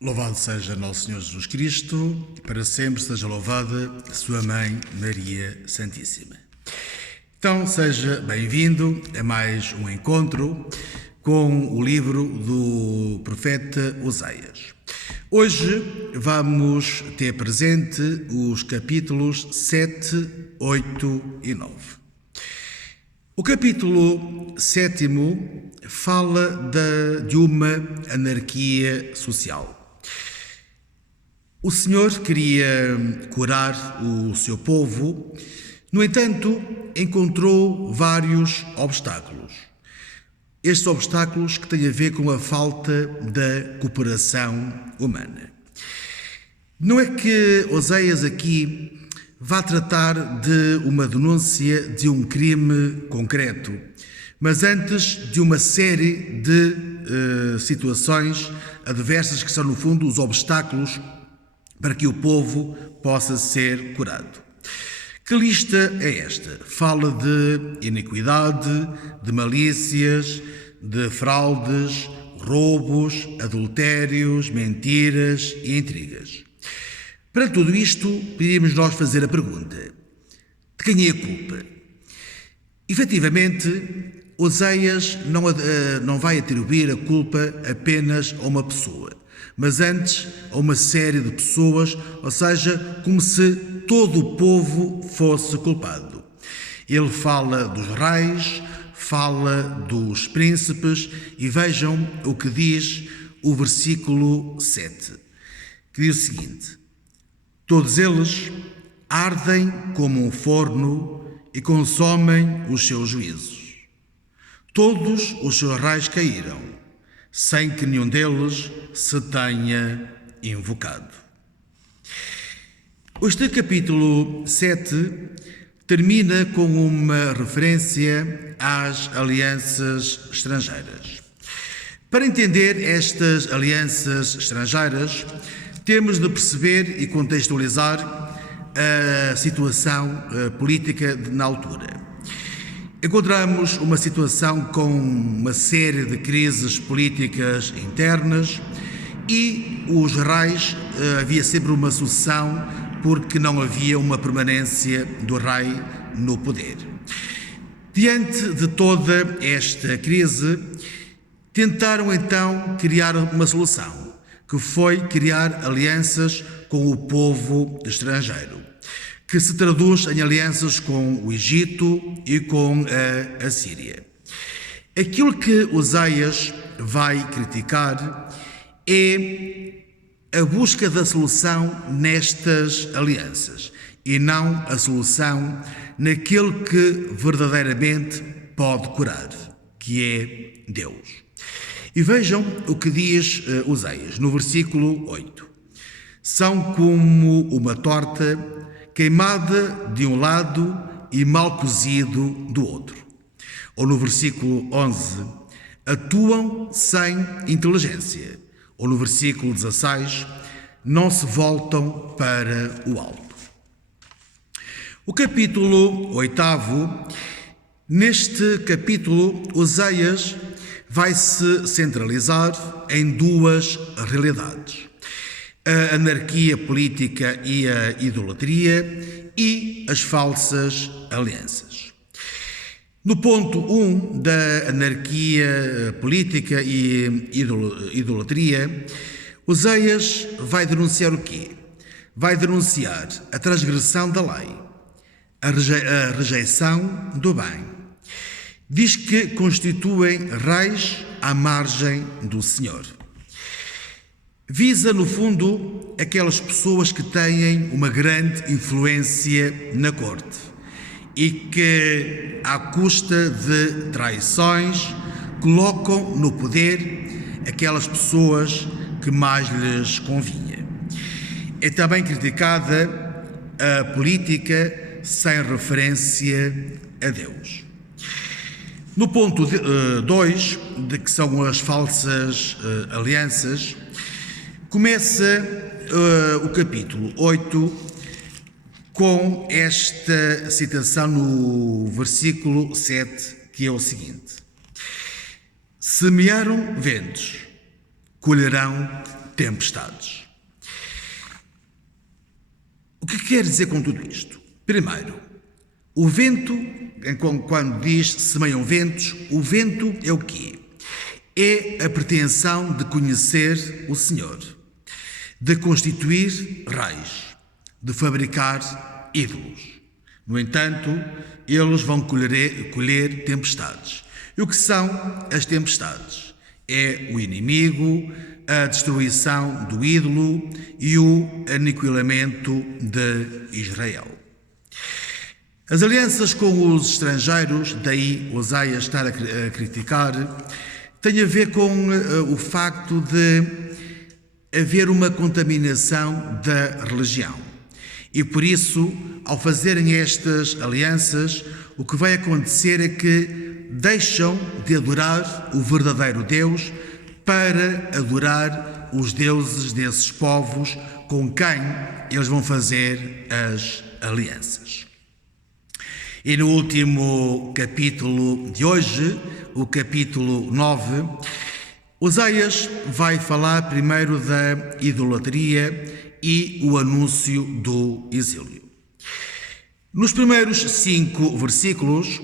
Louvado seja nosso Senhor Jesus Cristo, para sempre seja louvada Sua Mãe Maria Santíssima. Então, seja bem-vindo a mais um encontro com o livro do profeta Oseias. Hoje vamos ter presente os capítulos 7, 8 e 9. O capítulo 7 fala de uma anarquia social. O Senhor queria curar o seu povo, no entanto, encontrou vários obstáculos. Estes obstáculos que têm a ver com a falta da cooperação humana. Não é que Oseias aqui vá tratar de uma denúncia de um crime concreto, mas antes de uma série de situações adversas que são, no fundo, os obstáculos para que o povo possa ser curado. Que lista é esta? Fala de iniquidade, de malícias, de fraudes, roubos, adultérios, mentiras e intrigas. Para tudo isto, podíamos nós fazer a pergunta: de quem é a culpa? Efetivamente, Oseias não vai atribuir a culpa apenas a uma pessoa, mas antes a uma série de pessoas, ou seja, como se todo o povo fosse culpado. Ele fala dos reis, fala dos príncipes e vejam o que diz o versículo 7, que diz o seguinte: todos eles ardem como um forno e consomem os seus juízos. Todos os seus reis caíram, sem que nenhum deles se tenha invocado. Este capítulo 7 termina com uma referência às alianças estrangeiras. Para entender estas alianças estrangeiras, temos de perceber e contextualizar a situação política na altura. Encontramos uma situação com uma série de crises políticas internas e os reis, havia sempre uma sucessão porque não havia uma permanência do rei no poder. Diante de toda esta crise, tentaram então criar uma solução, que foi criar alianças com o povo estrangeiro, que se traduz em alianças com o Egito e com a Assíria. Aquilo que Oseias vai criticar é a busca da solução nestas alianças e não a solução naquele que verdadeiramente pode curar, que é Deus. E vejam o que diz Oseias no versículo 8. São como uma torta queimada de um lado e mal cozido do outro. Ou no versículo 11, atuam sem inteligência. Ou no versículo 16, não se voltam para o alto. O capítulo 8, neste capítulo, Oseias vai se centralizar em duas realidades: a anarquia política e a idolatria e as falsas alianças. No ponto 1 da anarquia política e idolatria, Oseias vai denunciar o quê? Vai denunciar a transgressão da lei, a rejeição do bem. Diz que constituem reis à margem do Senhor. Visa, no fundo, aquelas pessoas que têm uma grande influência na corte e que, à custa de traições, colocam no poder aquelas pessoas que mais lhes convinha. É também criticada a política sem referência a Deus. No ponto 2, de que são as falsas alianças, começa o capítulo 8 com esta citação no versículo 7, que é o seguinte: semearam ventos, colherão tempestades. O que quer dizer com tudo isto? Primeiro, o vento, quando diz semeiam ventos, o vento é o quê? É a pretensão de conhecer o Senhor, de constituir reis, de fabricar ídolos. No entanto, eles vão colher tempestades. E o que são as tempestades? É o inimigo, a destruição do ídolo e o aniquilamento de Israel. As alianças com os estrangeiros, daí Oséias estar a criticar, têm a ver com o facto de haver uma contaminação da religião. E por isso, ao fazerem estas alianças, o que vai acontecer é que deixam de adorar o verdadeiro Deus para adorar os deuses desses povos com quem eles vão fazer as alianças. E no último capítulo de hoje, o capítulo 9, Oséias vai falar primeiro da idolatria e o anúncio do exílio. Nos primeiros 5 versículos,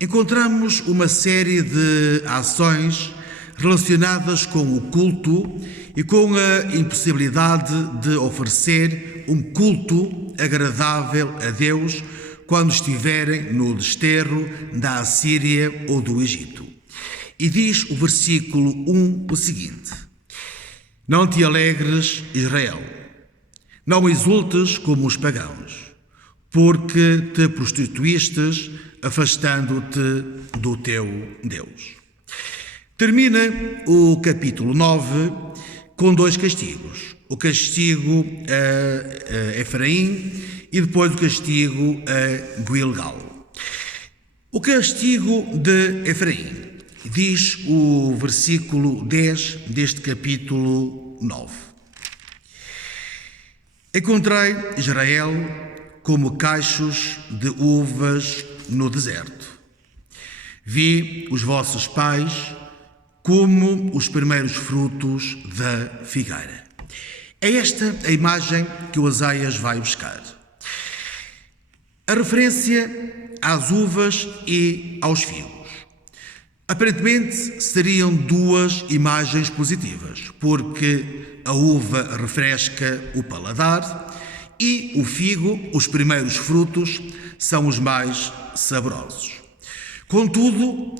encontramos uma série de ações relacionadas com o culto e com a impossibilidade de oferecer um culto agradável a Deus quando estiverem no desterro da Assíria ou do Egito. E diz o versículo 1 o seguinte: Não te alegres, Israel, não exultes como os pagãos, porque te prostituístes, afastando-te do teu Deus. Termina o capítulo 9 com 2 castigos. O castigo a Efraim e depois o castigo a Gilgal. O castigo de Efraim, diz o versículo 10 deste capítulo 9. Encontrei Israel como cachos de uvas no deserto. Vi os vossos pais como os primeiros frutos da figueira. É esta a imagem que Oséias vai buscar. A referência às uvas e aos figos. Aparentemente seriam 2 imagens positivas, porque a uva refresca o paladar e o figo, os primeiros frutos, são os mais saborosos. Contudo,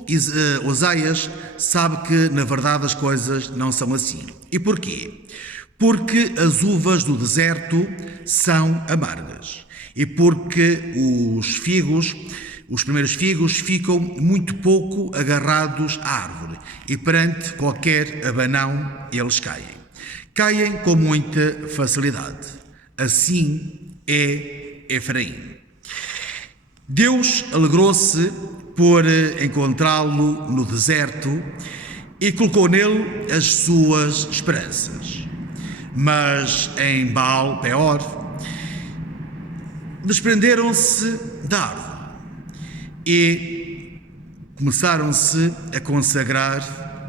Oséias sabe que, na verdade, as coisas não são assim. E porquê? Porque as uvas do deserto são amargas e porque os primeiros figos ficam muito pouco agarrados à árvore e perante qualquer abanão eles caem. Caem com muita facilidade. Assim é Efraim. Deus alegrou-se por encontrá-lo no deserto e colocou nele as suas esperanças. Mas em Baal-Peor desprenderam-se da árvore e começaram-se a consagrar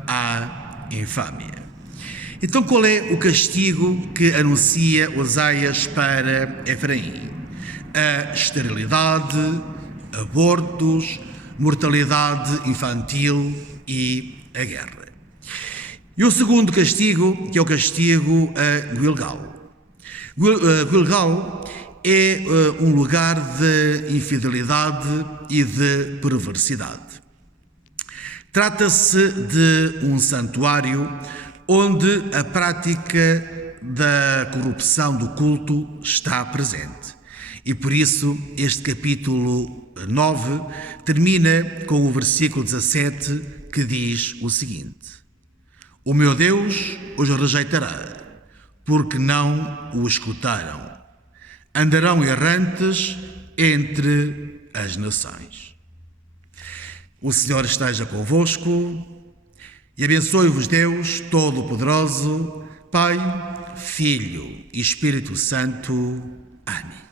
à infâmia. Então qual é o castigo que anuncia Oséias para Efraim? A esterilidade, abortos, mortalidade infantil e a guerra. E o segundo castigo, que é o castigo a Gilgal. Gilgal é um lugar de infidelidade e de perversidade. Trata-se de um santuário onde a prática da corrupção do culto está presente. E por isso este capítulo 9 termina com o versículo 17 que diz o seguinte: O meu Deus os rejeitará, porque não o escutaram. Andarão errantes entre as nações. O Senhor esteja convosco e abençoe-vos Deus Todo-Poderoso, Pai, Filho e Espírito Santo. Amém.